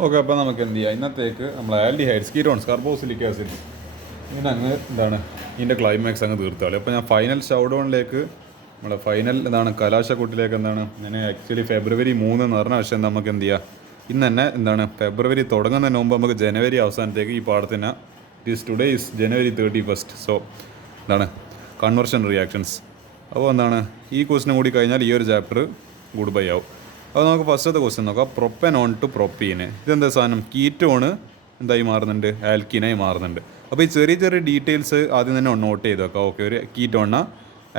Okay, അപ്പോൾ നമുക്ക് എന്ത് ചെയ്യാം, ഇന്നത്തേക്ക് നമ്മൾ ആൽഡിഹൈഡ്സ് കീറ്റോൺസ് കാർബോസിലിക് ആസിഡ് ഇങ്ങനെ അങ്ങ് എന്താണ് ഇതിൻ്റെ ക്ലൈമാക്സ് അങ്ങ് തീർത്താളി. അപ്പോൾ ഞാൻ ഫൈനൽ ഷൗഡൗണിലേക്ക് നമ്മളെ ഫൈനൽ എന്താണ് കലാശക്കൂട്ടിലേക്ക് എന്താണ് ഞാൻ ആക്ച്വലി ഫെബ്രുവരി 3 എന്ന് പറഞ്ഞ പക്ഷേ നമുക്ക് എന്ത് ചെയ്യുക, ഇന്ന് തന്നെ എന്താണ് ഫെബ്രുവരി തുടങ്ങുന്നതിന് മുമ്പ് നമുക്ക് ജനുവരി അവസാനത്തേക്ക് ഈ പാഠത്തിന് ടുഡേ ഈസ് ജനുവരി 31. സോ എന്താണ് കൺവേർഷൻ റിയാക്ഷൻസ്. അപ്പോൾ എന്താണ് ഈ ക്വസ്റ്റിനും കൂടി കഴിഞ്ഞാൽ ഈ ഒരു ചാപ്റ്റർ ഗുഡ് ബൈ ആവും. അപ്പോൾ നമുക്ക് ഫസ്റ്റത്തെ ക്വസ്റ്റ്യൻ നോക്കാം. പ്രൊപ്പനോൺ ടു പ്രൊപ്പീന്, ഇതെന്താ സാധനം? കീറ്റോണ് എന്തായി മാറുന്നുണ്ട്, ആൽക്കീനായി മാറുന്നുണ്ട്. അപ്പോൾ ഈ ചെറിയ ചെറിയ ഡീറ്റെയിൽസ് ആദ്യം തന്നെ നോട്ട് ചെയ്ത് വെക്കാം. ഓക്കെ, ഒരു കീറ്റോണിനെ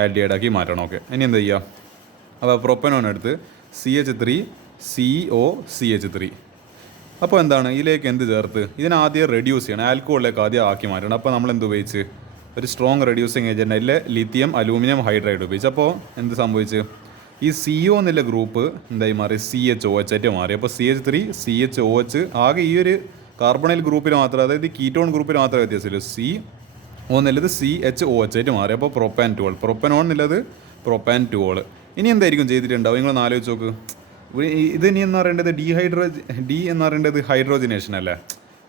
ആൽഡിഹൈഡാക്കി മാറ്റണം. ഓക്കെ, ഇനി എന്താ ചെയ്യുക? അപ്പോൾ പ്രൊപ്പനോൺ എടുത്ത് CH3 COCH3. അപ്പോൾ എന്താണ് ഇതിലേക്ക് എന്ത് ചേർത്ത് ഇതിനാദ്യം റെഡ്യൂസ് ചെയ്യണം, ആൽക്കഹോളിലേക്ക് ആദ്യം ആക്കി മാറ്റണം. അപ്പോൾ നമ്മൾ എന്ത് ഉപയോഗിച്ച് ഒരു സ്ട്രോങ് റെഡ്യൂസിങ് ഏജൻറ്റ് അതിൽ ലിത്തിയം അലൂമിനിയം ഹൈഡ്രൈഡ് ഉപയോഗിച്ച്. അപ്പോൾ എന്ത് സംഭവിച്ച് ഈ CO എന്നുള്ള ഗ്രൂപ്പ് എന്തായി മാറി, CHOH ആയിട്ട് മാറി. അപ്പോൾ CH3 CHOH ആകെ ഈ ഒരു കാർബണൈൽ ഗ്രൂപ്പിൽ മാത്രം, അതായത് കീറ്റോൺ ഗ്രൂപ്പിൽ മാത്രമേ വ്യത്യാസമുള്ളൂ. CO എന്നുള്ളത് CHOH ആയിട്ട് മാറി. അപ്പോൾ പ്രൊപ്പാൻറ്റോൾ, പ്രൊപ്പനോൺ എന്നുള്ളത് പ്രൊപ്പാൻറ്റോൾ. ഇനി എന്തായിരിക്കും ചെയ്തിട്ടുണ്ടാവും നിങ്ങളൊന്ന് ആലോചിച്ച് നോക്ക്. ഇത് ഇനി എന്ന് പറയേണ്ടത് ഡി എന്ന് പറയേണ്ടത് ഹൈഡ്രോജനേഷൻ അല്ലേ,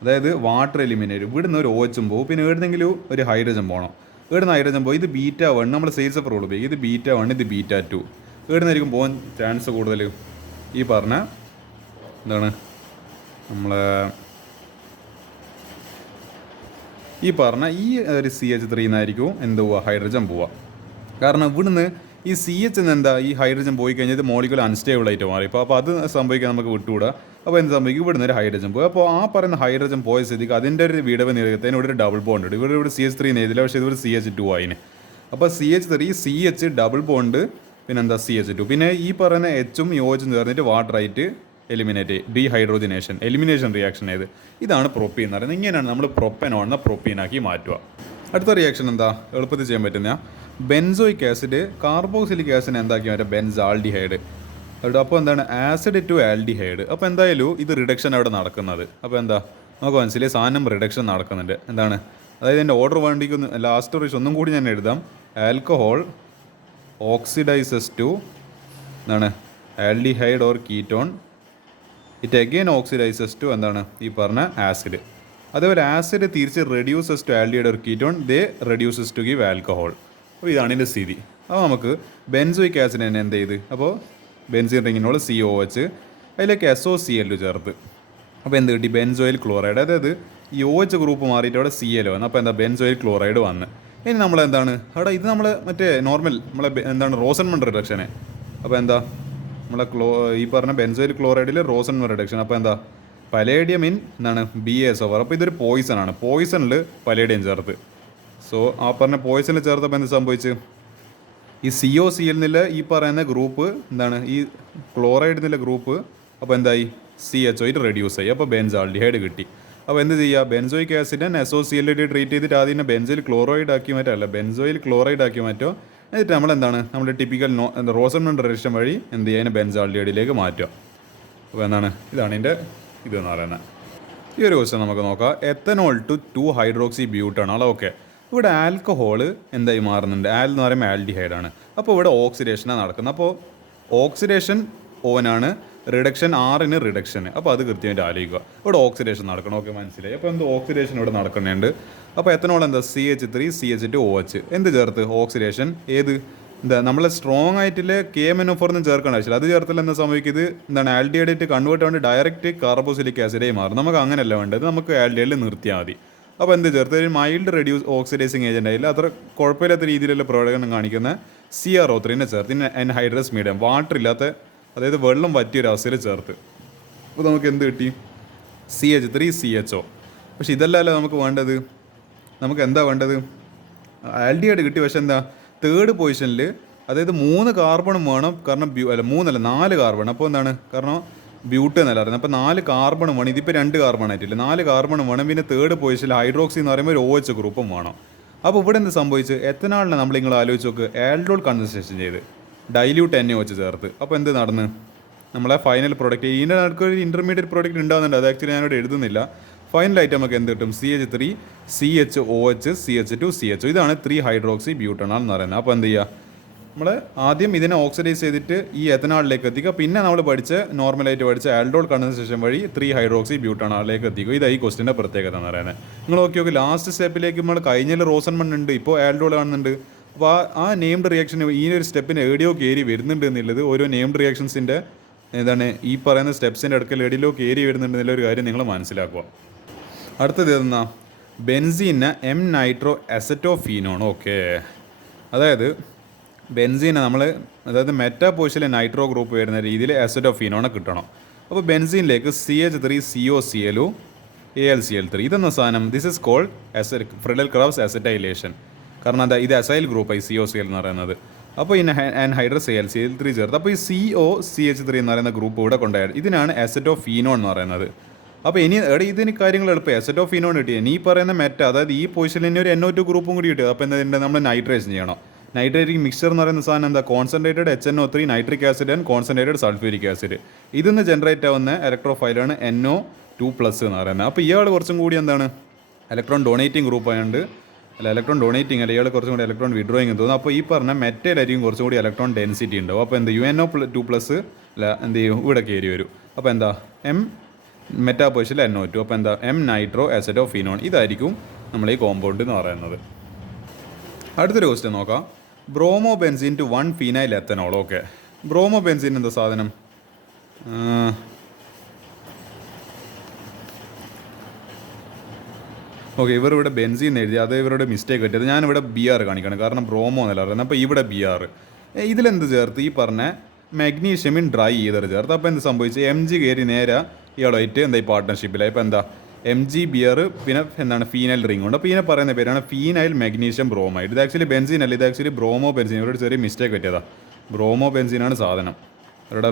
അതായത് വാട്ടർ എലിമിനേറ്റ്. ഇവിടുന്ന് ഒരു OH പോകും, പിന്നെ എവിടെന്നെങ്കിലും ഒരു ഹൈഡ്രജൻ പോകണം. ഇവിടുന്ന് ഹൈഡ്രജൻ പോകും. ഇത് β1 നമ്മൾ സെയിൽസ് ഓഫ് റൂൾ ഉപയോഗിക്കും. ഇത് β1 ഇത് β2. ഇവിടുന്നായിരിക്കും പോകാൻ ചാൻസ് കൂടുതൽ. ഈ പറഞ്ഞ എന്താണ് നമ്മളെ ഈ പറഞ്ഞ ഈ ഒരു CH3 എന്നായിരിക്കും എന്ത് പോവുക, ഹൈഡ്രജൻ പോവുക. കാരണം ഇവിടുന്ന് ഈ CH എന്താ ഈ ഹൈഡ്രജൻ പോയി കഴിഞ്ഞാൽ ഇത് മോളിക്കുലർ അൺസ്റ്റേബിൾ ആയിട്ട് മാറി. അപ്പോൾ അത് സംഭവിക്കാൻ നമുക്ക് വിട്ടുകൂടാ. അപ്പോൾ എന്ത് സംഭവിക്കും, ഇവിടുന്ന് ഒരു ഹൈഡ്രജൻ പോയി. അപ്പോൾ ആ പറയുന്ന ഹൈഡ്രജൻ പോയ സ്ഥിതിക്ക് അതിൻ്റെ ഒരു വിടവ് നിരകത്തിന് ഇവിടെ ഒരു ഡബിൾ ബോണ്ട് ഉണ്ട്. ഇവിടെ CH3 എഴുതില്ല, പക്ഷേ ഇതൊരു CH2 ആയിന്. അപ്പോൾ CH3 CH ഡബിൾ ബോണ്ട് പിന്നെന്താ CH2. പിന്നെ ഈ പറയുന്ന എച്ചും OHും ചേർന്നിട്ട് വാട്ടറായിട്ട് എലിമിനേറ്റ് ഡീഹൈഡ്രോജനേഷൻ എലിമിനേഷൻ റിയാക്ഷൻ ഏത്, ഇതാണ് പ്രൊപ്പീൻ എന്ന് പറയുന്നത്. ഇങ്ങനെയാണ് നമ്മൾ പ്രൊപ്പനോണിനെ പ്രൊപ്പീനാക്കി മാറ്റുക. അടുത്ത റിയാക്ഷൻ എന്താ എളുപ്പത്തിൽ ചെയ്യാൻ പറ്റുന്ന, ബെൻസോയിക് ആസിഡ് കാർബോക്സിലിക് ആസിഡ് എന്താക്കി മാറ്റുക, ബെൻസാൾഡിഹൈഡ്. അപ്പോൾ എന്താണ് ആസിഡ് ടു ആൽഡിഹൈഡ്. അപ്പോൾ എന്തായാലും ഇത് റിഡക്ഷൻ അവിടെ നടക്കുന്നത്. അപ്പോൾ എന്താ നമുക്ക് മനസ്സിലായി, സാധനം റിഡക്ഷൻ നടക്കുന്നുണ്ട്. എന്താണ് അതായത് എൻ്റെ ഓർഡർ വേണ്ടിക്കൊന്ന് ലാസ്റ്റ് റിഷ് ഒന്നും കൂടി ഞാൻ എഴുതാം. ആൽക്കഹോൾ ഓക്സിഡൈസസ് ടു എന്താണ് aldehyde or ketone, it again oxidises to എന്താണ് ഈ പറഞ്ഞ ആസിഡ്. അതേപോലെ ആസിഡ് തിരിച്ച് reduces to aldehyde or ketone, they reduces to give alcohol. അപ്പോൾ ഇതാണ് ഇതിൻ്റെ സ്ഥിതി. അപ്പോൾ നമുക്ക് ബെൻസോയിക് ആസിഡ് തന്നെ എന്ത് ചെയ്ത്, അപ്പോൾ ബെൻസീൻ റിങ്ങിനോട് COH അതിലേക്ക് SOCl ചേർത്ത്. അപ്പോൾ എന്ത് കിട്ടി, ബെൻസോയിൽ ക്ലോറൈഡ്. അതായത് ഈ OH ഗ്രൂപ്പ് മാറിയിട്ട് അവിടെ Cl വന്നു. അപ്പോൾ എന്താ ബെൻസോയിൽ ക്ലോറൈഡ് വന്ന്. ഇനി നമ്മളെന്താണ് അവിടെ ഇത് നമ്മൾ മറ്റേ നോർമൽ നമ്മളെ എന്താണ് റോസൻമൺ റിഡക്ഷനെ. അപ്പോൾ എന്താ നമ്മളെ ഈ പറഞ്ഞ ബെൻസോയിൽ ക്ലോറൈഡിൽ റോസൻമൺ റിഡക്ഷൻ. അപ്പോൾ എന്താ പലേഡിയം ഇൻ എന്താണ് BaSO4. അപ്പോൾ ഇതൊരു പോയിസൺ ആണ്. പോയിസണിൽ പലേഡിയം ചേർത്ത്. സോ ആ പറഞ്ഞ പോയിസണിൽ ചേർത്തപ്പോൾ എന്ത് സംഭവിച്ച്, ഈ COCl നില ഈ പറയുന്ന ഗ്രൂപ്പ് എന്താണ് ഈ ക്ലോറൈഡ് നില ഗ്രൂപ്പ് അപ്പോൾ എന്തായി CHO ഇത് റെഡ്യൂസ് ആയി. അപ്പോൾ ബെൻസാൾഡിഹൈഡ് കിട്ടി. അപ്പോൾ എന്ത് ചെയ്യുക, ബെൻസോയിക് ആസിഡിനെ SOCl ട്രീറ്റ് ചെയ്തിട്ട് അതിനെ ബെൻസോയിൽ ക്ലോറൈഡ് ആക്കി മാറ്റല്ല, ബെൻസോയിൽ ക്ലോറൈഡ് ആക്കി മാറ്റുക. എന്നിട്ട് നമ്മളെന്താണ് നമ്മുടെ ടിപ്പിക്കൽ റോസൻമൺ റിഡക്ഷൻ വഴി എന്ത് ചെയ്യുക, അതിനെ ബെൻസാൾഡിഹൈഡിലേക്ക് മാറ്റുക. അപ്പോൾ എന്താണ് ഇതാണ് ഇതിൻ്റെ ഇതെന്ന് പറയുന്നത്. ഈ ഒരു ക്വസ്റ്റ്യൻ നമുക്ക് നോക്കാം. എത്തനോൾ ടു 2 ഹൈഡ്രോക്സി ബ്യൂട്ടാണ്. ഓക്കെ, ഇവിടെ ആൽക്കഹോൾ എന്തായി മാറുന്നുണ്ട്, ആൽ എന്ന് പറയുമ്പോൾ ആൽഡിഹൈഡാണ്. അപ്പോൾ ഇവിടെ ഓക്സിഡേഷനാണ് നടക്കുന്നത്. അപ്പോൾ ഓക്സിഡേഷൻ ഓനാണ്, റിഡക്ഷൻ ആറിന് റിഡക്ഷൻ. അപ്പോൾ അത് കൃത്യമായിട്ട് ആലോചിക്കുക. ഇവിടെ ഓക്സിഡേഷൻ നടക്കണം. ഓക്കെ, മനസ്സിലായി. അപ്പോൾ എന്ത് ഓക്സിഡേഷൻ ഇവിടെ നടക്കുന്നുണ്ട്. അപ്പോൾ എത്തനോൾ എന്താ CH3 CH2OH എന്ത് ചേർത്ത് ഓക്സിഡേഷൻ ഏത് എന്താ നമ്മളെ സ്ട്രോങ് ആയിട്ടുള്ള KMnO4 ഒന്നും ചേർക്കേണ്ട ആവശ്യമില്ല. അത് ചേർത്തില്ല എന്താ സംഭവിക്കുന്നത്, എന്താണ് ആൽഡിഹൈഡായിട്ട് കൺവേർട്ട് വേണ്ടി ഡയറക്റ്റ് കാർബോസിലിക് ആസിഡായി മാറും. നമുക്ക് അങ്ങനെയല്ല വേണ്ടത്, നമുക്ക് ആൽഡിഹൈഡിൽ നിർത്തിയാൽ മതി. അപ്പോൾ എന്ത് ചേർത്ത് ഒരു മൈൽഡ് റെഡ്യൂസ് ഓക്സിഡൈസിങ് ഏജൻ്റ് ആയില്ല, അത്ര കുഴപ്പമില്ലാത്ത രീതിയിലുള്ള പ്രവർത്തനം കാണിക്കുന്ന CrO3 ചേർത്ത് എൻഹൈഡ്രസ് മീഡിയം വാട്ടർ ഇല്ലാത്ത, അതായത് വെള്ളം വറ്റിയൊരവസ്ഥയിൽ ചേർത്ത്. അപ്പോൾ നമുക്ക് എന്ത് കിട്ടി, CH3 CHO. പക്ഷെ ഇതല്ലല്ലോ നമുക്ക് വേണ്ടത്. നമുക്ക് എന്താ വേണ്ടത്, ആൽഡിഹൈഡ് കിട്ടി. പക്ഷെ എന്താ തേർഡ് പൊസിഷനിൽ, അതായത് 3 കാർബണും വേണം. കാരണം 4 കാർബൺ. അപ്പോൾ എന്താണ്, കാരണം ബ്യൂട്ട് എന്നല്ല പറയുന്നത്. അപ്പോൾ 4 കാർബണും വേണം. ഇതിപ്പോൾ 2 കാർബൺ ആയിട്ടില്ല, 4 കാർബണും വേണം. പിന്നെ തേർഡ് പൊസിഷനിൽ ഹൈഡ്രോക്സി എന്ന് പറയുമ്പോൾ ഒരു OH ഗ്രൂപ്പും വേണം. അപ്പോൾ ഇവിടെ എന്ത് സംഭവിച്ച്, എത്തനാളിനെ നമ്മൾ നിങ്ങൾ ആലോചിച്ച് നോക്ക്, ആൽഡോൾ കൺസെൻട്രേഷൻ ചെയ്ത് ഡൈല്യൂട്ട് NaOH ചേർത്ത്. അപ്പോൾ എന്ത് നടന്ന് നമ്മളെ ഫൈനൽ പ്രോഡക്റ്റ്, ഇതിൻ്റെ നടക്കൊരു ഇൻ്റർമീഡിയറ്റ് പ്രോഡക്റ്റ് ഉണ്ടാകുന്നുണ്ട്. അത് ആക്ച്വലി ഞാനിവിടെ എഴുതുന്നില്ല. ഫൈനലായിട്ട് നമുക്ക് എന്ത് കിട്ടും, CH3 CHOH CH2 CHO. ഇതാണ് 3 ഹൈഡ്രോക്സി ബ്യൂട്ടണോൾ എന്ന് പറയുന്നത്. അപ്പോൾ എന്ത് ചെയ്യുക, നമ്മൾ ആദ്യം ഇതിനെ ഓക്സിഡൈസ് ചെയ്തിട്ട് ഈ എത്തനാളിലേക്ക് എത്തിക്കുക. പിന്നെ നമ്മൾ നോർമലായിട്ട് പഠിച്ച ആൽഡോൾ കണ്ടൻസേഷൻ വഴി 3 ഹൈഡ്രോക്സി ബ്യൂട്ടാണാളിലേക്ക് എത്തിക്കുക. ഇതായി ക്വസ്റ്റിൻ്റെ പ്രത്യേകത എന്ന് പറയുന്നത്. നിങ്ങൾ നോക്കി ലാസ്റ്റ് സ്റ്റെപ്പിലേക്ക് നമ്മൾ കഴിഞ്ഞാൽ റോസൺമൺ ഉണ്ട്, ഇപ്പോൾ ആൽഡോൾ കാണുന്നുണ്ട്. അപ്പോൾ ആ നെയിംഡ് റിയാക്ഷൻ ഈ ഒരു സ്റ്റെപ്പിന് എവിടെയോ കയറി വരുന്നുണ്ട് എന്നുള്ളത് ഓരോ നെയിംഡ് റിയാക്ഷൻസിൻ്റെ ഈ പറയുന്ന സ്റ്റെപ്സിൻ്റെ അടുക്കൽ എവിടെയോ കയറി വരുന്നുണ്ട് എന്നുള്ള ഒരു കാര്യം നിങ്ങൾ മനസ്സിലാക്കുക. അടുത്തത് എന്നാ benzene M nitro acetophenone. Okay, അതായത് ബെൻസീനെ അതായത് മെറ്റാ പൊസിഷനിൽ നൈട്രോ ഗ്രൂപ്പ് വരുന്ന രീതിയിൽ അസറ്റോഫീനോണെ കിട്ടണം. അപ്പോൾ ബെൻസീനിലേക്ക് CH3COCl AlCl3 ഇതെന്ന സാധനം this is called Friedel Crafts acetylation. കാരണം എന്താ, ഇത് അസൈൽ ഗ്രൂപ്പായി COCl എന്ന് പറയുന്നത്. അപ്പോൾ ആൻഹൈഡ്രസ് AlCl3 ചേർത്ത് അപ്പോൾ ഈ COCH3 എന്ന് പറയുന്ന ഗ്രൂപ്പ് ഇവിടെ കൊണ്ടുപോയത് ഇതിനാണ് അസറ്റോഫീനോൺ എന്ന് പറയുന്നത്. അപ്പോൾ ഇതിന് കാര്യങ്ങൾ എളുപ്പം. അസറ്റോഫീനോൺ കിട്ടി. ഈ പറയുന്ന അതായത് ഈ പൊസിഷനിൽ ഒരു NO2 ഗ്രൂപ്പും കൂടി കിട്ടും. അപ്പോൾ എന്താ നമ്മൾ നൈട്രേഷൻ ചെയ്യണം. നൈട്രേറ്റിക് മിക്സ്ചർ എന്ന് പറയുന്ന സാധനം എന്താ, concentrated HNO3 nitric acid and concentrated sulphuric acid. ഇതിന്ന് ജനറേറ്റ് ആവുന്ന ഇലക്ട്രോഫൈലാണ് NO2+ എന്ന് പറയുന്നത്. അപ്പോൾ ഇയാൾ കുറച്ചും കൂടി എന്താണ് ഇലക്ട്രോൺ ഡൊണേറ്റിംഗ് ഗ്രൂപ്പ് ആയതുകൊണ്ട് ഇലക്ട്രോൺ ഡൊണേറ്റിംഗ് അല്ല, ഇയാൾ കുറച്ചും കൂടി ഇലക്ട്രോൺ വിഡ്രോയിങ് എന്ന് തോന്നുന്നു. അപ്പോൾ ഈ പറഞ്ഞ മെറ്റയിലായിരിക്കും കുറച്ചും കൂടി ഇലക്ട്രോൺ ഡെൻസിറ്റി ഉണ്ടാവും. അപ്പോൾ എന്ത് UNO2+ എന്ത് ചെയ്യും, ഇവിടെ കയറി വരും. അപ്പോൾ എന്താ മെറ്റാ പൊസിഷനിൽ NO2. അപ്പോൾ എന്താ എം നൈട്രോ അസറ്റോഫീനോൺ. ഇതായിരിക്കും നമ്മൾ ഈ കോമ്പൗണ്ട് എന്ന് പറയുന്നത്. അടുത്തൊരു ക്വസ്റ്റ്യൻ നോക്കാം. Bromobenzene to 1 phenyl ethanol. Okay, bromobenzene എന്താ സാധനം? ഓക്കെ, ഇവരിവിടെ ബെൻസീൻ എഴുതി, അത് ഇവരുടെ മിസ്റ്റേക്ക് പറ്റിയത്. ഞാനിവിടെ BR കാണിക്കണം, കാരണം ബ്രോമോ എന്നല്ല പറയുന്നത്. അപ്പോൾ ഇവിടെ BR ഇതിലെന്ത് ചേർത്ത്, ഈ പറഞ്ഞ മാഗ്നീഷ്യമിൻ ഡ്രൈ ചെയ്തത് ചേർത്ത്. അപ്പോൾ എന്ത് സംഭവിച്ചു, Mg കയറി നേരെ ഇയാളായിട്ട് എന്താ ഈ പാർട്ട്ണർഷിപ്പിലായി. ഇപ്പോൾ എന്താ MgBr പിന്നെ എന്താണ് ഫീനൈൽ റിംഗ് ഉണ്ട്. അപ്പോൾ ഇതിനെ പറയുന്ന പേരാണ് ഫീനൈൽ മാഗ്നീഷ്യം ബ്രോമൈഡ്. ഇത് ആക്ച്വലി ബെൻസീൻ അല്ല, ഇത് ആക്ച്വലി ബ്രോമോ ബെൻസീൻ. ഇവിടെ ചെറിയ മിസ്റ്റേക്ക് പറ്റിയതാ. ബ്രോമോ ബെൻസീനാണ് സാധനം. ഇവിടെ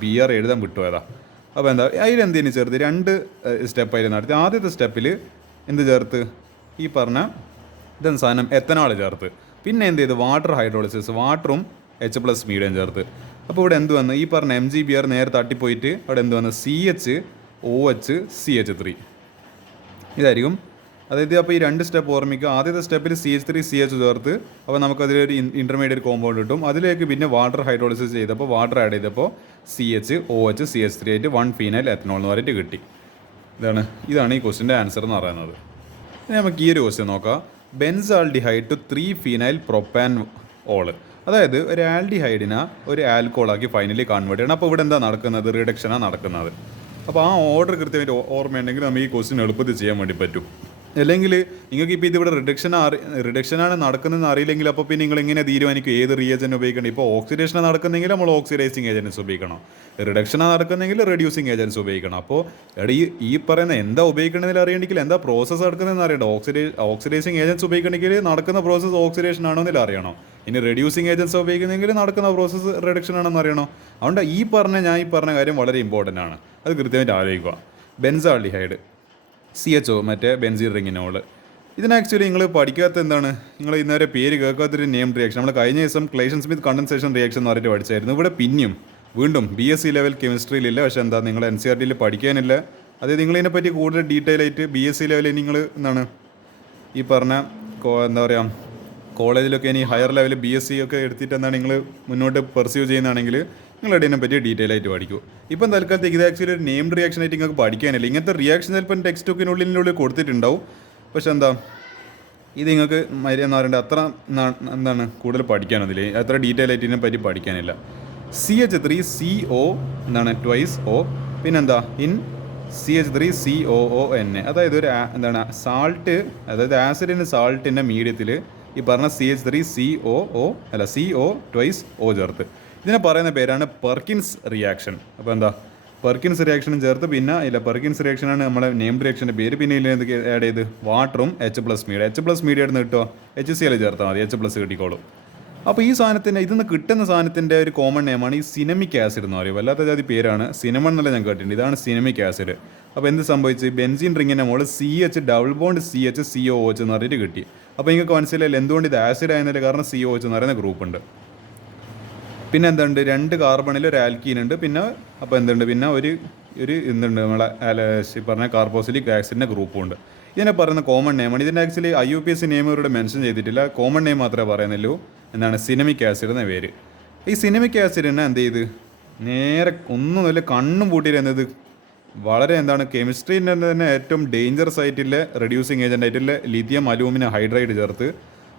BR എഴുതാൻ വിട്ടുപോയതാ. അപ്പോൾ എന്താ അതിലെന്തിനു ചേർത്ത് 2 സ്റ്റെപ്പ് അതിൽ നടത്തി. ആദ്യത്തെ സ്റ്റെപ്പിൽ എന്ത് ചേർത്ത്, ഈ പറഞ്ഞ ഇതെന്ത് സാധനം എത്തനോൾ ചേർത്ത്. പിന്നെ എന്ത് ചെയ്ത് വാട്ടർ ഹൈഡ്രോളിസിസ്, വാട്ടറും H+ മീഡിയം ചേർത്ത്. അപ്പോൾ ഇവിടെ എന്ത് വന്ന്, ഈ പറഞ്ഞ MgBr നേരെ തട്ടിപ്പോയിട്ട് അവിടെ എന്ത് വന്ന് CHOH CH3 ഇതായിരിക്കും. അതായത് അപ്പോൾ ഈ 2 സ്റ്റെപ്പ് ഓർമ്മിക്കുക. ആദ്യത്തെ സ്റ്റെപ്പിൽ CH3CH ചേർത്ത് അപ്പോൾ നമുക്കതിലൊരു ഇൻ്റർമീഡിയറ്റ് കോമ്പൗണ്ട് കിട്ടും. അതിലേക്ക് പിന്നെ വാട്ടർ ഹൈഡ്രോളിസിസ് ചെയ്തപ്പോൾ വാട്ടർ ആഡ് ചെയ്തപ്പോൾ CHOH CH3 ആയിട്ട് 1 ഫീനൈൽ എത്തനോൾ എന്ന് പറഞ്ഞിട്ട് കിട്ടി. ഇതാണ് ഈ ക്വസ്റ്റിൻ്റെ ആൻസർ എന്ന് പറയുന്നത്. ഇനി നമുക്ക് ഈ ഒരു ക്വസ്റ്റ്യൻ നോക്കാം. Benzaldehyde to 3 phenyl propanol. അതായത് ഒരു ആൽഡിഹൈഡിനെ ഒരു ആൽക്കോളാക്കി ഫൈനലി കൺവേർട്ട് ചെയ്യണം. അപ്പോൾ ഇവിടെ എന്താ നടക്കുന്നത്, റിഡക്ഷനാണ് നടക്കുന്നത്. അപ്പോൾ ആ ഓർഡർ കൃത്യമായിട്ട് ഓർമ്മയുണ്ടെങ്കിൽ നമുക്ക് ഈ ക്വസ്റ്റ്യൻ എളുപ്പത്തിൽ ചെയ്യാൻ വേണ്ടി പറ്റും. അല്ലെങ്കിൽ നിങ്ങൾക്ക് ഇപ്പോൾ ഇതിവിടെ റിഡക്ഷനാണ് നടക്കുന്നതെന്ന് അറിയില്ലെങ്കിൽ അപ്പോൾ പിന്നെ നിങ്ങൾ എങ്ങനെ തീരുമാനിക്കും ഏത് റിയേജൻറ്റ് ഉപയോഗിക്കണം? ഇപ്പോൾ ഓക്സിഡേഷനാണ് നടക്കുന്നെങ്കിൽ നമ്മൾ ഓക്സിഡൈസിങ് ഏജൻറ്റ്സ് ഉപയോഗിക്കണം, റിഡക്ഷനാണ് നടക്കുന്നെങ്കിൽ റെഡ്യൂസിങ് ഏജൻറ്റ്സ് ഉപയോഗിക്കണം. അപ്പോൾ ഈ പറയുന്ന എന്താ ഉപയോഗിക്കണമെന്ന് അറിയണമെങ്കിൽ എന്താ പ്രോസസ്സ് നടക്കുന്നതെന്ന് അറിയണം. ഓക്സിഡൈസിങ് ഏജൻറ്റ്സ് ഉപയോഗിക്കണമെങ്കിൽ നടക്കുന്ന പ്രോസസ്സ് ഓക്സിഡേഷൻ ആണോ എന്നില്ല അറിയണം. ഇനി റെഡ്യൂസിങ് ഏജൻറ്റ്സ് ഉപയോഗിക്കുന്നെങ്കിൽ നടക്കുന്ന പ്രോസസ്സ് റിഡക്ഷൻ ആണെന്ന് അറിയണം. അതുകൊണ്ട് ഞാൻ ഈ പറഞ്ഞ കാര്യം വളരെ ഇമ്പോർട്ടൻ്റ് ആണ്. അത് കൃത്യമായിട്ട് ആലോചിക്കുക. ബെൻസാൾഡിഹൈഡ് CHO മറ്റേ ബെൻസീൻ റിങ്ങിനോൾ. ഇതിന് ആക്ച്വലി നിങ്ങൾ പഠിക്കാത്ത എന്താണ്, നിങ്ങൾ ഇന്നേരെ പേര് കേൾക്കാത്തൊരു നെയിം റിയാക്ഷൻ. നമ്മൾ കഴിഞ്ഞ ദിവസം ക്ലേഷൻ സ്മിത്ത് കണ്ടൻസേഷൻ റിയാക്ഷൻ എന്ന് പറഞ്ഞിട്ട് പഠിച്ചായിരുന്നു. ഇവിടെ പിന്നെയും വീണ്ടും BSc ലെവൽ കെമിസ്ട്രിയിലില്ല. പക്ഷേ എന്താ നിങ്ങൾ NCERTയിൽ പഠിക്കാനില്ല. അതായത് നിങ്ങളിതിനെപ്പറ്റി കൂടുതൽ ഡീറ്റെയിൽ ആയിട്ട് BSc ലെവലിൽ നിങ്ങൾ എന്താണ് ഈ പറഞ്ഞ എന്താ പറയുക കോളേജിലൊക്കെ ഇനി ഹയർ ലെവൽ BSc ഒക്കെ എടുത്തിട്ട് എന്താണ് നിങ്ങൾ മുന്നോട്ട് പെർസ്യൂ ചെയ്യുന്നതാണെങ്കിൽ നിങ്ങൾ ഇതിനെ പറ്റി ഡീറ്റെയിൽ ആയിട്ട് പഠിക്കൂ. ഇപ്പം തൽക്കാലത്തേക്ക് ഇത് ആക്ച്വലി ഒരു നെയിംഡ് റിയാക്ഷൻ ആയിട്ട് നിങ്ങൾക്ക് പഠിക്കാനില്ല. ഇങ്ങനത്തെ റിയാക്ഷൻ ചിലപ്പം ടെക്സ്റ്റ് ബുക്കിനുള്ളിൽ കൊടുത്തിട്ടുണ്ടാവും. പക്ഷെ എന്താ ഇത് നിങ്ങൾക്ക് എന്ന് പറയേണ്ടത് അത്ര എന്താണ് കൂടുതൽ പഠിക്കാനതില്ല, അത്ര ഡീറ്റെയിൽ ആയിട്ട് ഇതിനെ പറ്റി പഠിക്കാനില്ല. CH3CO എന്താണ് ട്വൈസ് O, പിന്നെന്താ ഇൻ CH3COON. അതായത് ഒരു എന്താണ് സാൾട്ട്, അതായത് ആസിഡിന് സാൾട്ടിൻ്റെ മീഡിയത്തിൽ ഈ പറഞ്ഞ CO ട്വൈസ് O ചേർത്ത്. ഇതിനെ പറയുന്ന പേരാണ് പെർക്കിൻസ് റിയാക്ഷൻ. അപ്പോൾ എന്താ പെർക്കിൻസ് റിയാക്ഷനും ചേർത്ത് പിന്നെ പെർക്കിൻസ് റിയാക്ഷനാണ് നമ്മുടെ നെയിംഡ് റിയാക്ഷൻ്റെ പേര്. പിന്നെ ഇതിൽ എന്തൊക്കെ ആഡ് ചെയ്ത് വാട്ടറും H+ മീഡിയ നിന്ന് കിട്ടുമോ HCl ചേർത്താൽ മതി, H+ കിട്ടിക്കോളും. അപ്പോൾ ഈ സാധനത്തിൻ്റെ ഇതിന്ന് കിട്ടുന്ന സാധനത്തിൻ്റെ ഒരു കോമൺ നെയിമാണ് ഈ സിനമിക് ആസിഡ് എന്ന് പറയും. വല്ലാത്ത ജാതി പേരാണ്, സിനമൺ എന്നല്ല ഞാൻ കേട്ടിട്ടുണ്ട്. ഇതാണ് സിനമിക് ആസിഡ്. അപ്പോൾ എന്ത് സംഭവിച്ച് ബെൻസീൻ റിങ്ങിൻ്റെ മുകളിൽ CH ഡബിൾ ബോണ്ട് CHCOOH എന്ന് പറഞ്ഞിട്ട് കിട്ടി. അപ്പോൾ നിങ്ങൾക്ക് മനസ്സിലായില്ല എന്തുകൊണ്ട് ഇത് ആസിഡ് ആയതിൻ്റെ കാരണം COOH എന്ന് പറയുന്ന ഗ്രൂപ്പ് ഉണ്ട്. പിന്നെ എന്തുണ്ട് 2 കാർബണിൽ ഒരു ആൽക്കീൻ ഉണ്ട്. പിന്നെ അപ്പോൾ എന്തുണ്ട് പിന്നെ ഒരു എന്തുണ്ട് നമ്മളെ പറഞ്ഞ കാർബോസിലിക് ആസിഡിൻ്റെ ഗ്രൂപ്പും ഉണ്ട്. ഇതിനെ പറയുന്ന കോമൺ നെയിമാണ്. ഇതിൻ്റെ ആക്ച്വലി IUPAC നെയിം ഇവരുടെ മെൻഷൻ ചെയ്തിട്ടില്ല, കോമൺ നെയിം മാത്രമേ പറയുന്നുള്ളൂ. എന്താണ് സിനമിക് ആസിഡ് എന്ന പേര്. ഈ സിനമിക് ആസിഡിനെ എന്ത് ചെയ്ത് നേരെ ഒന്നുമില്ല കണ്ണും പൂട്ടിയിട്ട് എന്നത് വളരെ എന്താണ് കെമിസ്ട്രീൻ്റെ തന്നെ ഏറ്റവും ഡേഞ്ചറസ് ആയിട്ടുള്ള റെഡ്യൂസിങ് ഏജൻ്റ് ആയിട്ടുള്ള ലിഥിയം അലൂമിനിയം ഹൈഡ്രൈഡ് ചേർത്ത്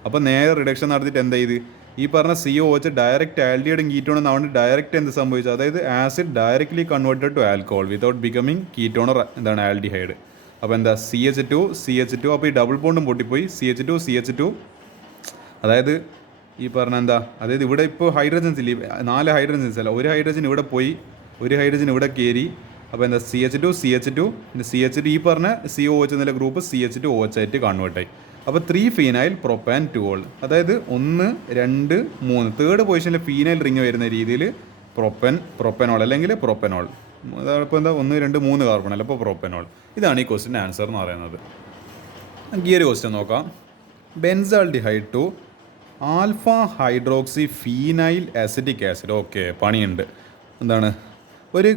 അപ്പോൾ നേരെ റിഡക്ഷൻ നടത്തിയിട്ട് എന്താ ചെയ്ത് ഈ പറഞ്ഞ COOH ഡയറക്റ്റ് ആൽഡിഹൈഡും കീറ്റോണും അതുകൊണ്ട് ഡയറക്റ്റ് എന്ത് സംഭവിച്ചു, അതായത് acid directly converted to alcohol without becoming ketone എന്താണ് ആൽഡിഹൈഡ്. അപ്പോൾ എന്താ CH2 അപ്പോൾ ഈ ഡബിൾ ബോണ്ടും പൊട്ടിപ്പോയി CH2 അതായത് ഈ പറഞ്ഞ എന്താ, അതായത് ഇവിടെ ഇപ്പോൾ ഹൈഡ്രജൻസ് ഇല്ലേ 4 ഹൈഡ്രജൻസ് അല്ല, ഒരു ഹൈഡ്രജൻ ഇവിടെ പോയി, ഒരു ഹൈഡ്രജൻ ഇവിടെ കയറി. അപ്പോൾ എന്താ CH2 പിന്നെ CH2 ഈ പറഞ്ഞ COOH എന്നുള്ള ഗ്രൂപ്പ് CH2OH ആയിട്ട് കൺവേർട്ടായി. അപ്പോൾ 3 ഫീനൈൽ പ്രൊപ്പാൻ 2 അതായത് 1 2 3 തേർഡ് പൊസിഷനിൽ ഫീനൈൽ റിങ് വരുന്ന രീതിയിൽ പ്രൊപ്പനോൾ അല്ലെങ്കിൽ പ്രൊപ്പനോൾ. അതപ്പോൾ എന്താ 1 2 3 കാർബൺ അല്ല, അപ്പോൾ പ്രൊപ്പനോൾ. ഇതാണ് ഈ ക്വസ്റ്റിൻ്റെ ആൻസർ എന്ന് പറയുന്നത്. ഈ ഒരു ക്വസ്റ്റ്യൻ നോക്കാം. Benzaldehyde to alpha hydroxy phenyl acetic acid. Okay, പണിയുണ്ട്. എന്താണ് ഒരു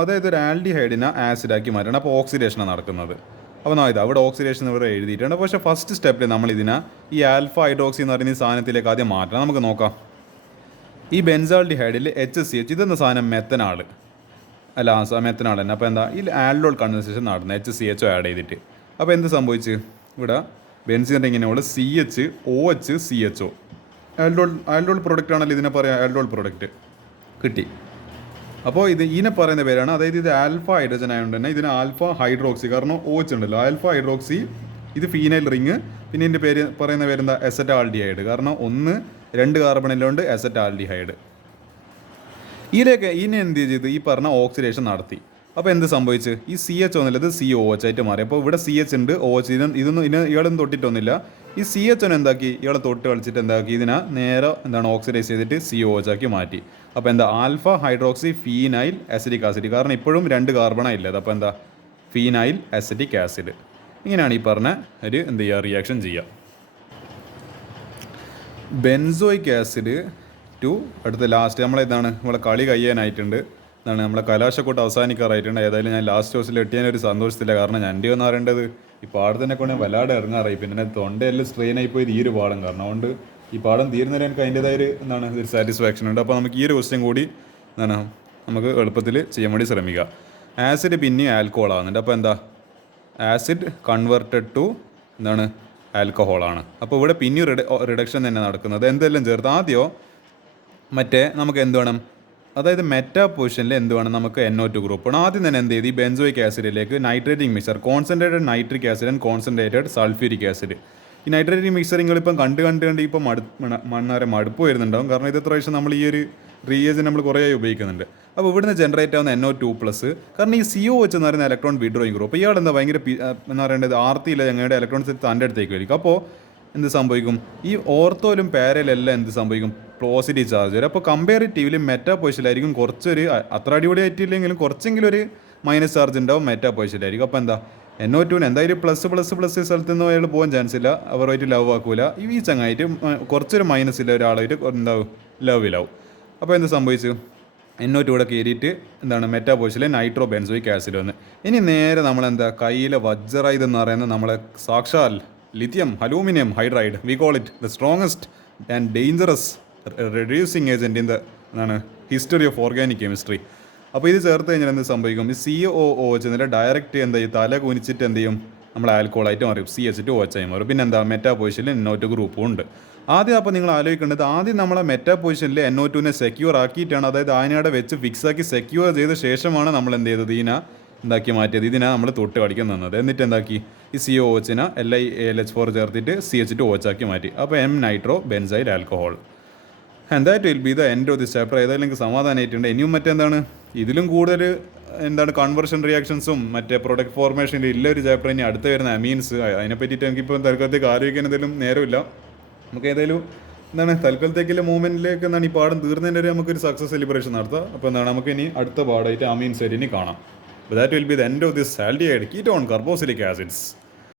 അതായത് ഒരു ആൽഡിഹൈഡിനെ ആസിഡാക്കി മാറ്റണം. അപ്പോൾ ഓക്സിഡേഷനാണ് നടക്കുന്നത്. അപ്പോൾ ഇത് അവിടെ ഓക്സിഡേഷൻ ഇവിടെ എഴുതിയിട്ടുണ്ട്. പക്ഷേ ഫസ്റ്റ് സ്റ്റെപ്പിൽ നമ്മൾ ഇതിനെ ഈ ആൽഫ ഹൈഡ്രോക്സി എന്ന് പറയുന്ന ഈ സാധനത്തിലേക്ക് ആദ്യം മാറ്റണം. നമുക്ക് നോക്കാം. ഈ ബെൻസാൾഡിഹൈഡിൽ HCH ഇതെന്ന സാധനം മെത്തനാൾ അല്ല, മെത്തനാൾ തന്നെ. അപ്പോൾ എന്താ ഈ ആൽഡോൾ കണ്ടൻസേഷൻ നടന്നത് HCHO ആഡ് ചെയ്തിട്ട്. അപ്പോൾ എന്ത് സംഭവിച്ച് ഇവിടെ ബെൻസീൻ റിങ്ങിനോട് CHOH CHO ആൽഡോൾ പ്രൊഡക്റ്റ് ആണല്ലോ ഇതിനെ പറയാം, ആൽഡോൾ പ്രൊഡക്റ്റ് കിട്ടി. അപ്പോൾ ഇതിനെ പറയുന്ന പേരാണ്, അതായത് ഇത് ആൽഫ ഹൈഡ്രജൻ ആയതുകൊണ്ട് തന്നെ ഇതിന് ആൽഫ ഹൈഡ്രോക്സി, കാരണം OH ഉണ്ടല്ലോ ആൽഫ ഹൈഡ്രോക്സി, ഇത് ഫീനൈൽ റിങ്. പിന്നെ ഇതിൻ്റെ പേര് പറയുന്ന പേരെന്താ അസറ്റാൽഡിഹൈഡ്, കാരണം 1 2 കാർബണിലുണ്ട് അസറ്റാൽഡിഹൈഡ്. ഇതിനെ എന്ത് ചെയ്ത് ഈ പറഞ്ഞ ഓക്സിഡേഷൻ നടത്തി. അപ്പോൾ എന്ത് സംഭവിച്ച് ഈ CH എന്നുള്ളത് COOH ആയിട്ട് മാറി. അപ്പോൾ ഇവിടെ CH ഉണ്ട്, OH ഇയാളൊന്നും തൊട്ടിട്ടൊന്നുമില്ല. ഈ CH എന്താക്കി ഇയാളെ തൊട്ട് കളിച്ചിട്ട് എന്താക്കി ഇതിനെ നേരെ എന്താണ് ഓക്സിഡൈസ് ചെയ്തിട്ട് COOH ആക്കി മാറ്റി. അപ്പോൾ എന്താ alpha hydroxy phenyl acetic acid, കാരണം ഇപ്പോഴും 2 കാർബണാണ് ഇല്ലത്. അപ്പോൾ എന്താ ഫീനൈൽ അസിറ്റിക് ആസിഡ്. ഇങ്ങനെയാണ് ഈ പറഞ്ഞ ഒരു എന്ത് ചെയ്യുക റിയാക്ഷൻ ചെയ്യുക. ബെൻസോയിക് ആസിഡ് ടു അടുത്ത ലാസ്റ്റ് നമ്മളെന്താണ് നമ്മളെ കളി കഴിയാനായിട്ടുണ്ട്. എന്താണ് നമ്മളെ കലാശക്കൂട്ട് അവസാനിക്കാറായിട്ടുണ്ട്. ഏതായാലും ഞാൻ ലാസ്റ്റ് ഹൗസിൽ എട്ടിയാനൊരു സന്തോഷത്തില്ല, കാരണം ഞണ്ടി എന്ന് പറയേണ്ടത് ഈ പാടത്തിനെ കൊണ്ട് വല്ലാതെ ഇറങ്ങാറായി. പിന്നെ തൊണ്ടയെല്ലാം സ്ട്രെയിൻ ആയിപ്പോയി ഈ ഒരു പാടം, കാരണം അതുകൊണ്ട് ഈ പാടം തീരുന്നതിന് എനിക്ക് അതിൻ്റെതായ ഒരു സാറ്റിസ്ഫാക്ഷൻ ഉണ്ട്. അപ്പോൾ നമുക്ക് ഈ ഒരു ക്വസ്റ്റ്യൻ കൂടി എന്താണ് നമുക്ക് എളുപ്പത്തിൽ ചെയ്യാൻ വേണ്ടി ശ്രമിക്കുക. ആസിഡ് പിന്നെ ആൽക്കഹോൾ ആകുന്നുണ്ട്. അപ്പോൾ എന്താ ആസിഡ് കൺവേർട്ടഡ് ടു എന്താണ് ആൽക്കഹോളാണ്. അപ്പോൾ ഇവിടെ പിന്നെ റിഡക്ഷൻ തന്നെ നടക്കുന്നത്. എന്തെല്ലാം ചേർത്ത് ആദ്യം നമുക്ക് എന്ത് വേണം, അതായത് മെറ്റാ പൊസിഷനിൽ എന്ത് വേണം നമുക്ക് NO2 ഗ്രൂപ്പാണ്. ആദ്യം തന്നെ എന്ത് ചെയ്ത് ഈ ബെൻസോയിക് ആസിഡിലേക്ക് nitrating mixer concentrated nitric acid and concentrated sulphuric acid. ഈ നൈട്രേറ്റിംഗ് മിക്സർ നിങ്ങളിപ്പം കണ്ട് ഇപ്പം മടുപ്പ് വരുന്നുണ്ടാവും, കാരണം ഇത് പ്രാവശ്യം നമ്മൾ ഈ ഒരു റീയേജൻ നമ്മൾ കുറേ ഉപയോഗിക്കുന്നുണ്ട്. അപ്പോൾ ഇവിടുന്ന് ജനറേറ്റ് ആവുന്ന NO2+, കാരണം ഈ COOH എന്ന് പറയുന്ന ഇലക്ട്രോൺ വിഡ്രോയിങ് ഗ്രൂപ്പ്, ഇയാൾ എന്താ ഭയങ്കര എന്ന് പറയേണ്ടത് ആർത്തിയില്ല ഞങ്ങളുടെ ഇലക്ട്രോൺസ് തൻ്റെ അടുത്തേക്ക് വരും. അപ്പോൾ എന്ത് സംഭവിക്കും, ഈ ഓർത്തോയിലും പാരയിലെല്ലാം എന്ത് സംഭവിക്കും, പോസിറ്റീവ് ചാർജ് വരും. അപ്പോൾ കമ്പാരിറ്റീവ്ലി മെറ്റാ പൊസിഷനിലായിരിക്കും കുറച്ചൊരു അത്ര അടിപൊളി ആയിട്ടില്ലെങ്കിലും കുറച്ചെങ്കിലും ഒരു മൈനസ് ചാർജ് ഉണ്ടാവും മെറ്റാ പൊസിഷനിലായിരിക്കും. അപ്പോൾ എന്താ NO2 എന്തായാലും പ്ലസ് സ്ഥലത്ത് നിന്ന് അയാൾ പോകാൻ ചാൻസ് ഇല്ല, അവരുമായിട്ട് ലവ് ആക്കൂല. ഈ ചങ്ങായിട്ട് കുറച്ചൊരു മൈനസ് ഇല്ല ഒരാളായിട്ട് എന്താവും ലവിലാവും. അപ്പോൾ എന്ത് സംഭവിച്ചു, NO2 കൂടെ കയറിയിട്ട് എന്താണ് മെറ്റാ പൊസിഷനിൽ നൈട്രോ ബെൻസോയിക് ആസിഡ് വന്ന്. ഇനി നേരെ നമ്മളെന്താ കയ്യിലെ വജ്രായുധം എന്ന് പറയുന്നത് നമ്മളെ സാക്ഷാൽ lithium aluminium hydride, we call it the strongest and dangerous reducing agent in the എന്താണ് ഹിസ്റ്ററി ഓഫ് ഓർഗാനിക് കെമിസ്ട്രി. അപ്പോൾ ഇത് ചേർത്ത് കഴിഞ്ഞാൽ എന്ത് സംഭവിക്കും, ഈ COOH എന്നിട്ട് ഡയറക്റ്റ് എന്ത് ചെയ്യും തല കുനിച്ചിട്ട് എന്ത് ചെയ്യും നമ്മൾ ആൽക്കഹോളായിട്ട് മാറും, CH2OH ആയി മാറും. പിന്നെ എന്താ മെറ്റാ പൊസിഷനിൽ NO2 ഗ്രൂപ്പും ഉണ്ട്. ആദ്യം അപ്പോൾ നിങ്ങൾ ആലോചിക്കേണ്ടത്, ആദ്യം നമ്മളെ മെറ്റാ പൊസിഷനിൽ NO2 സെക്യൂർ ആക്കിയിട്ടാണ്, അതായത് അതിനവിടെ വെച്ച് ഫിക്സ് ആക്കി സെക്യൂർ ചെയ്ത ശേഷമാണ് നമ്മൾ എന്ത് ചെയ്തത് ഇതിനെ എന്താക്കി മാറ്റിയത്, ഇതിനെ നമ്മൾ തൊട്ട് കളിക്കാൻ നിന്നത്. എന്നിട്ട് എന്താക്കി ഈ COOHനെ LiAlH4 ചേർത്തിട്ട് CH2OH ആക്കി മാറ്റി. അപ്പോൾ nitro benzyl alcohol. And that will be the end of this chapter. ഏതായാലും എനിക്ക് സമാധാനമായിട്ടുണ്ട്. ഇനിയും മറ്റെന്താണ് ഇതിലും കൂടുതൽ എന്താണ് കൺവേർഷൻ റിയാക്ഷൻസും മറ്റേ പ്രൊഡക്റ്റ് ഫോർമേഷനിൽ ഇല്ല ഒരു ചാപ്റ്റർ ഇനി അടുത്ത് വരുന്ന അമീൻസ്. അതിനെ പറ്റിയിട്ട് എനിക്കിപ്പോൾ തൽക്കാലത്തേക്ക് ആലോചിക്കാൻ എന്തെങ്കിലും നേരമില്ല. നമുക്ക് ഏതായാലും എന്താണ് തൽക്കാലത്തേക്കുള്ള മൂവ്മെൻറ്റിലേക്ക് എന്താണ് ഈ പാഠം തീർന്നതിൻ്റെ വരെ നമുക്കൊരു സക്സസ് സെലിബ്രേഷൻ നടത്താം. അപ്പോൾ എന്താണ് നമുക്ക് ഇനി അടുത്ത പാഠമായിട്ട് അമീൻസ് ഇനി കാണാം. But that will be the end of this aldehyde ketone carboxylic acids.